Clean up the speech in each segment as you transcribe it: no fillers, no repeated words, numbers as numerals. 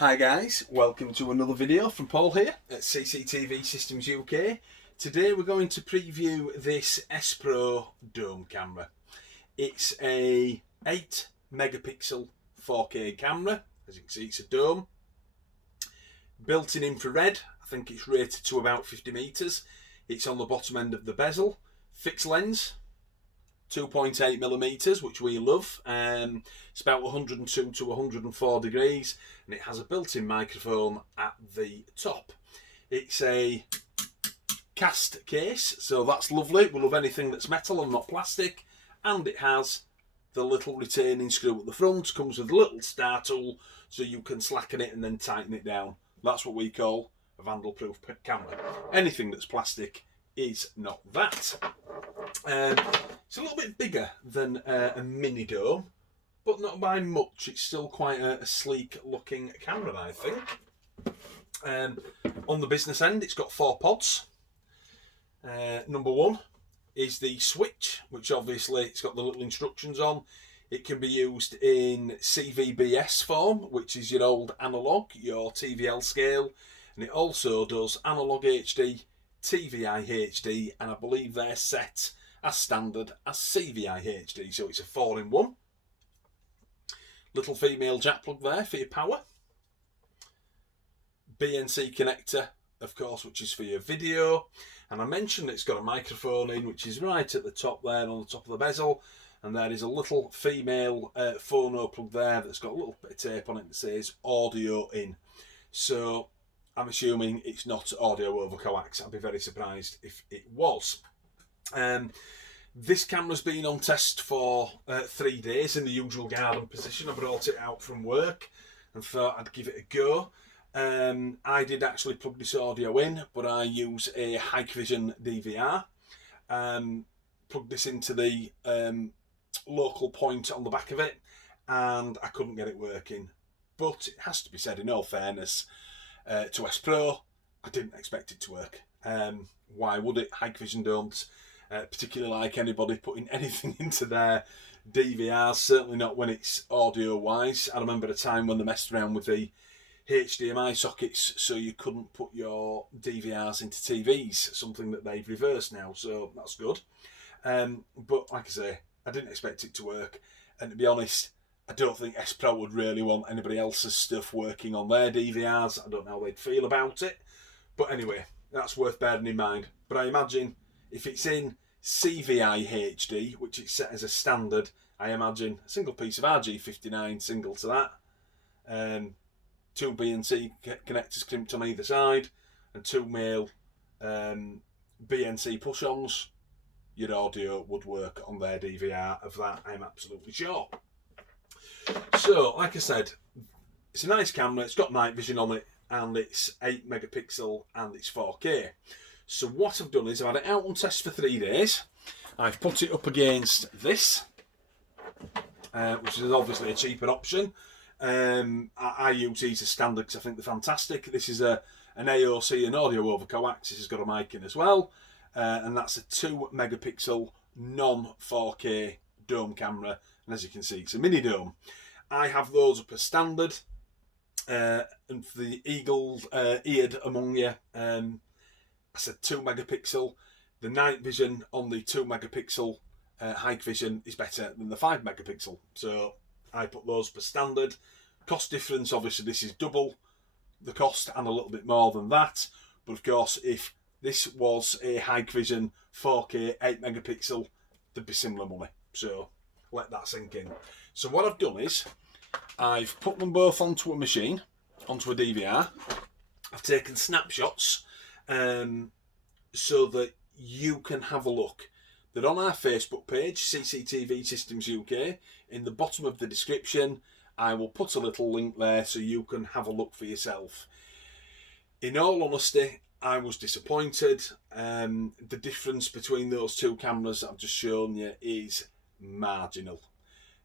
Hi guys, welcome to another video from Paul here at CCTV Systems UK. Today we're going to preview this Spro dome camera. It's a 8 megapixel 4K camera. As you can see, it's a dome. Built in infrared, I think it's rated to about 50 meters. It's on the bottom end of the bezel. Fixed lens, 2.8 millimeters, which we love. It's about 102 to 104 degrees, and it has a built-in microphone at the top. It's a cast case, so that's lovely. We love anything that's metal and not plastic. And it has the little retaining screw at the front. Comes with a little star tool, so you can slacken it and then tighten it down. That's what we call a vandal-proof camera. Anything that's plastic is not that. It's a little bit bigger than a mini dome, but not by much. It's still quite a sleek looking camera, I think. On the business end, it's got 4 pods. Number 1 is the switch, which obviously it's got the little instructions on. It can be used in CVBS form, which is your old analog, your TVL scale, and it also does analog HD, TVI HD, and I believe they're set as standard as CVI HD, so it's a 4-in-1. Little female jack plug there for your power. BNC connector, of course, which is for your video. And I mentioned it's got a microphone in, which is right at the top there on the top of the bezel. And there is a little female phono plug there that's got a little bit of tape on it that says audio in. So I'm assuming it's not audio over coax. I'd be very surprised if it was. This camera's been on test for 3 days in the usual garden position. I brought it out from work and thought I'd give it a go. I did actually plug this audio in, but I use a Hikvision DVR. Plugged this into the local point on the back of it, and I couldn't get it working. But it has to be said, in all fairness, to Spro, I didn't expect it to work. Why would it? Hikvision don't particularly like anybody putting anything into their DVRs, certainly not when it's audio wise. I remember a time when they messed around with the HDMI sockets so you couldn't put your DVRs into TVs, something that they've reversed now, so that's good. But like I say, I didn't expect it to work, and to be honest, I don't think Spro would really want anybody else's stuff working on their DVRs. I don't know how they'd feel about it, but anyway, that's worth bearing in mind. But I imagine if it's in CVI HD, which is set as a standard, I imagine a single piece of RG59 single to that, 2 BNC connectors crimped on either side, and 2 male BNC push-ons, your audio would work on their DVR. Of that, I'm absolutely sure. So, like I said, it's a nice camera. It's got night vision on it, and it's 8 megapixel, and it's 4K. So what I've done is I've had it out on test for 3 days. I've put it up against this, which is obviously a cheaper option. I use these as standard because I think they're fantastic. This is an AOC, an audio over coax. This has got a mic in as well, and that's a 2 megapixel non-4K dome camera. And as you can see, it's a mini dome. I have those up as standard, and for the eagle-eared among you, I said 2 megapixel. The night vision on the 2 megapixel Hikvision is better than the 5 megapixel. So I put those per standard. Cost difference, obviously this is double the cost and a little bit more than that. But of course, if this was a Hikvision 4K 8 megapixel, there'd be similar money. So let that sink in. So what I've done is I've put them both onto a machine, onto a DVR. I've taken snapshots so that you can have a look. They're on our Facebook page, CCTV Systems UK. In the bottom of the description, I will put a little link there so you can have a look for yourself. In all honesty, I was disappointed. The difference between those 2 cameras that I've just shown you is marginal.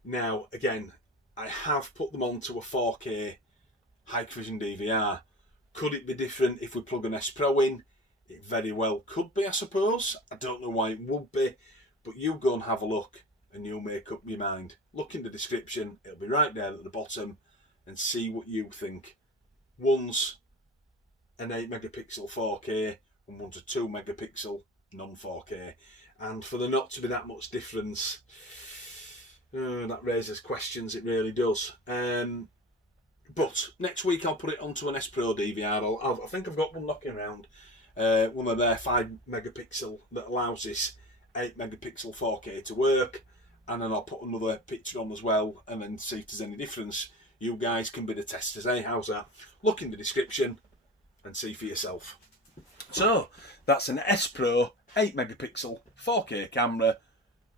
Now, again, I have put them onto a 4K Hikvision DVR. Could it be different if we plug an Spro in? It very well could be, I suppose. I don't know why it would be, but you go and have a look and you'll make up your mind. Look in the description, it'll be right there at the bottom, and see what you think. One's an 8 megapixel 4K and one's a 2 megapixel non 4K. And for there not to be that much difference, that raises questions, it really does. But next week I'll put it onto an Spro DVR. I think I've got one knocking around, one of their 5 megapixel that allows this 8 megapixel 4K to work, and then I'll put another picture on as well, and then see if there's any difference. You guys can be the testers, eh? How's that? Look in the description and see for yourself. So that's an Spro 8 megapixel 4K camera,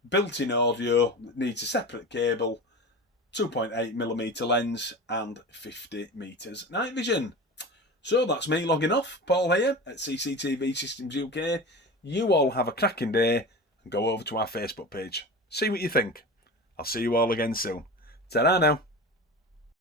built-in audio that needs a separate cable, 2.8mm lens and 50 meters night vision. So that's me logging off. Paul here at CCTV Systems UK. You all have a cracking day and go over to our Facebook page. See what you think. I'll see you all again soon. Ta-ra now.